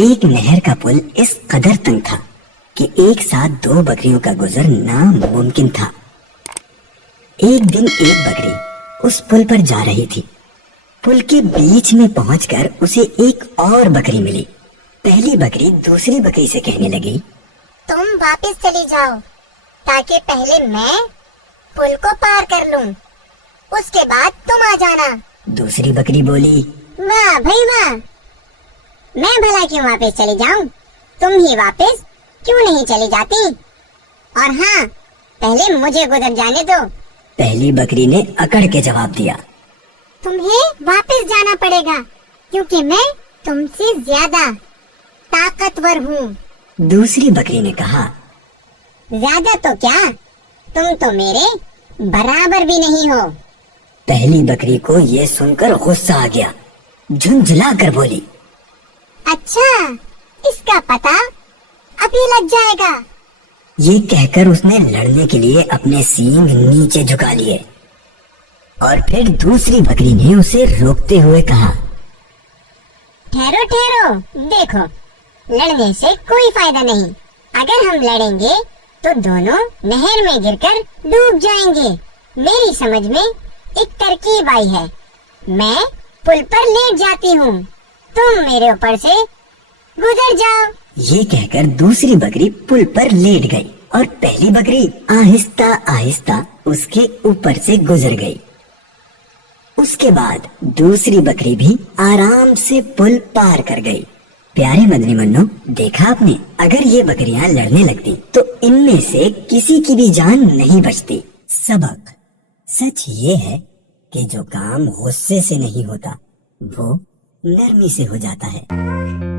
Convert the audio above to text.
ایک نہر کا پل اس قدر تنگ تھا کہ ایک ساتھ دو بکریوں کا گزر ناممکن تھا۔ ایک دن ایک بکری اس پل پر جا رہی تھی۔ پل کے بیچ میں پہنچ کر اسے ایک اور بکری ملی۔ پہلی بکری دوسری بکری سے کہنے لگی، تم واپس چلی جاؤ تاکہ پہلے میں پل کو پار کر لوں، اس کے بعد تم آ جانا۔ دوسری بکری بولی، واہ بھائی واہ، میں بھلا کیوں واپس چلی جاؤں، تم ہی واپس کیوں نہیں چلی جاتی؟ اور ہاں، پہلے مجھے گزر جانے دو۔ پہلی بکری نے اکڑ کے جواب دیا، تمہیں واپس جانا پڑے گا کیونکہ میں تم سے زیادہ طاقتور ہوں۔ دوسری بکری نے کہا، زیادہ تو کیا، تم تو میرے برابر بھی نہیں ہو۔ پہلی بکری کو یہ سن کر غصہ آ گیا، جھنجھلا کر بولی، اچھا، اس کا پتہ ابھی لگ جائے گا۔ یہ کہہ کر اس نے لڑنے کے لیے اپنے سینگ نیچے جھکا لیے، اور پھر دوسری بکری نے اسے روکتے ہوئے کہا، ٹھہرو ٹھہرو، دیکھو، لڑنے سے کوئی فائدہ نہیں۔ اگر ہم لڑیں گے تو دونوں نہر میں گر کر ڈوب جائیں گے۔ میری سمجھ میں ایک ترکیب آئی ہے، میں پل پر لیٹ جاتی ہوں، تم میرے اوپر سے گزر جاؤ۔ یہ کہہ کر دوسری بکری پل پر لیٹ گئی اور پہلی بکری آہستہ آہستہ اس کے اوپر سے گزر گئی۔ اس کے بعد دوسری بکری بھی آرام سے پل پار کر گئی۔ پیارے مدنی منو، دیکھا آپ نے، اگر یہ بکریاں لڑنے لگتی تو ان میں سے کسی کی بھی جان نہیں بچتی۔ سبق: سچ یہ ہے کہ جو کام غصے سے نہیں ہوتا وہ نرمی سے ہو جاتا ہے۔